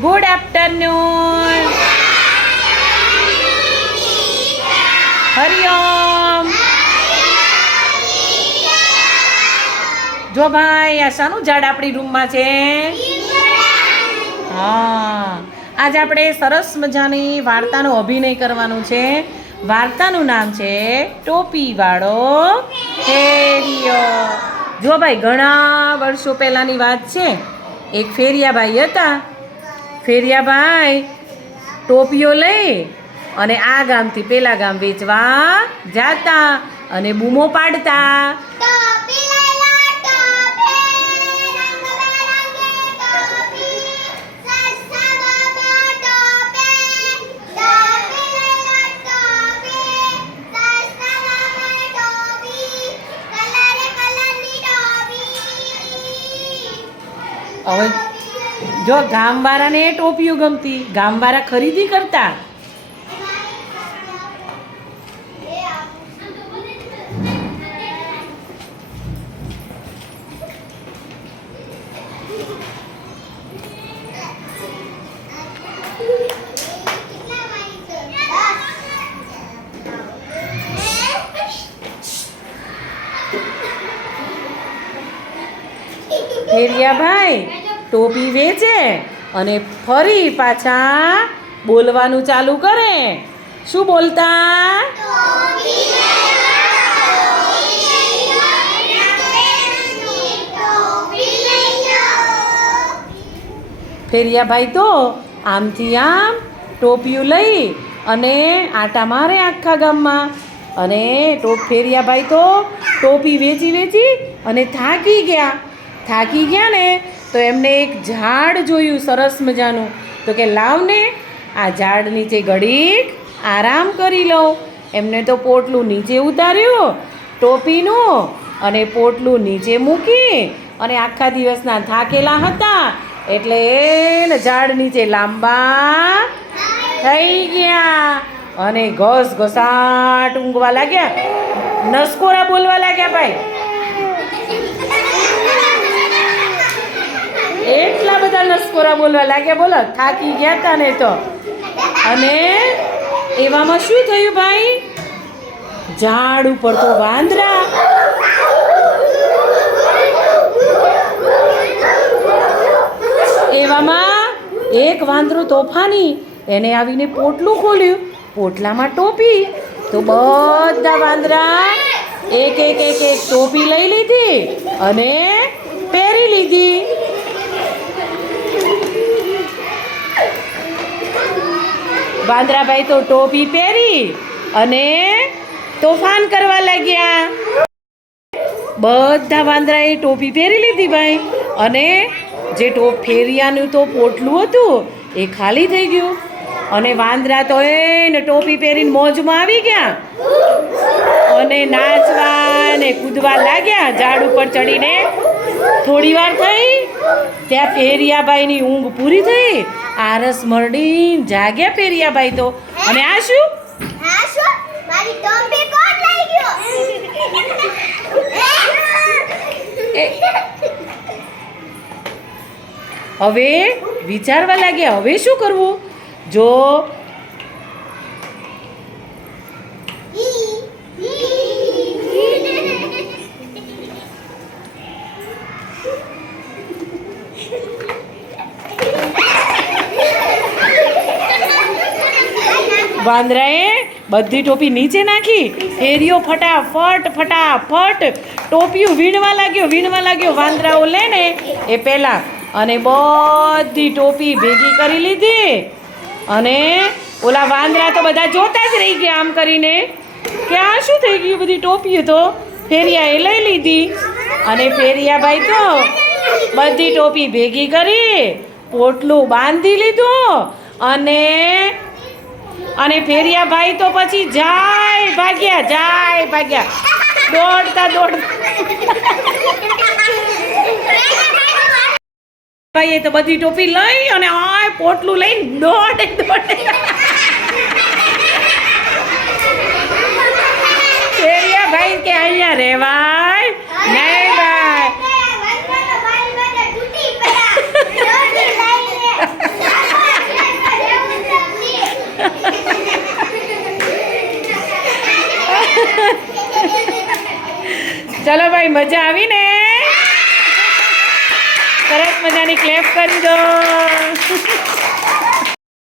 Good afternoon Hariom. જો ભાઈ, આ શાનું ઝાડ આપણી રૂમમાં છે? હા. આજે આપણે સરસ મજાની વાર્તાનો અભિનય કરવાનું છે. વાર્તાનું નામ છે ટોપી વાળો ફેરિયો. જો ભાઈ, ઘણા વર્ષો પહેલાંની વાત છે. એક ફેરિયાભાઈ હતા. ફેરિયાભાઈ ટોપીઓ લઈ અને આ ગામથી પેલા ગામ વેચવા જાતા અને બૂમો પાડતા. હવે જો ગામવાળાને એ ટોપીઓ ગમતી ગામવાળા ખરીદી કરતા. ફેરિયાભાઈ ટોપી વેચે અને ફરી પાછા બોલવાનું ચાલુ કરે. શું બોલતા? ફેરિયાભાઈ તો આમથી આમ ટોપિયું લઈ અને આટા મારે આખા ગામમાં. અને ટોપ ફેરિયા ભાઈ તો ટોપી વેચી વેચી અને થાકી ગયા. થાકી ગયા ને તો એમને એક ઝાડ જોયું સરસ મજાનું. તો કે, લાવને, આ ઝાડ નીચે ઘડીક આરામ કરી લઉં. એમને તો પોટલું નીચે ઉતાર્યું, ટોપીનું અને પોટલું નીચે મૂકી અને આખા દિવસના થાકેલા હતા એટલે એને ઝાડ નીચે લાંબા થઈ ગયા અને ઘસ ઘસાટ ઊંઘવા લાગ્યા. નસકોરા બોલવા લાગ્યા ભાઈ. એટલા બધા નસકોરા બોલવા લાગ્યા, બોલો, થાકી ગયા તા ને તો. અને એવામાં શું થયું ભાઈ? ઝાડ ઉપર તો વાંદરા. એવામાં એક વાંદરો તોફાની, એને આવીને પોટલું ખોલ્યું, પોટલામાં ટોપી. તો બધા વાંદરા એક એક એક એક ટોપી લઈ લીધી અને પહેરી લીધી. વાંદરાભાઈ તો ટોપી પહેરી અને તોફાન કરવા લાગ્યા. બધા વાંદરાએ ટોપી પહેરી લીધી ભાઈ. અને જે ટોપ ફેરિયાનું તો પોટલું હતું, એ ખાલી થઈ ગયું. અને વાંદરા તો એને ટોપી પહેરીને મોજમાં આવી ગયા. અને નાચવા ને કૂદવા લાગ્યા, ઝાડ ઉપર ચડીને થોડી વાર થઈ. ત્યાં પેરિયાબાઈની ઊંઘ પૂરી થઈ? આરસ મરડી જાગ્યા પેરિયાબાઈ તો. અને આ શું? હવે વિચારવા લાગ્યા હવે શું કરવું? જો વાંદરાએ બધી ટોપી નીચે નાખી ફેરિયો ફટાફટ ફટાફટ ટોપિયું વીણવા લાગ્યો વીણવા લાગ્યો વાંદરાઓ લે ને એ પહેલાં અને બધી ટોપી ભેગી કરી લીધી. અને ઓલા વાંદરા તો બધા જોતા જ રહી ગયા આમ કરીને. કે આ શું થઈ ગયું બધી ટોપીઓ તો? ફેરિયાએ લઈ લીધી. અને ફેરિયાભાઈ તો બધી ટોપી ભેગી કરી, પોટલું બાંધી લીધું અને અને ફેરિયાભાઈ તો પછી જાય ભાગ્યા જાય ભાગ્યા. દોડતા દોડતા ભાઈએ તો બધી ટોપી લઈ અને આ પોટલું લઈને દોડે દોડે ફેરિયાભાઈ કે અહીંયા રહેવાય નહીં ભાઈ વનવન મારી મને તૂટી પડ્યા ટોપી લઈને ચલો ભાઈ મજા આવી ને સરસ મજાની ક્લેપ કરી દો.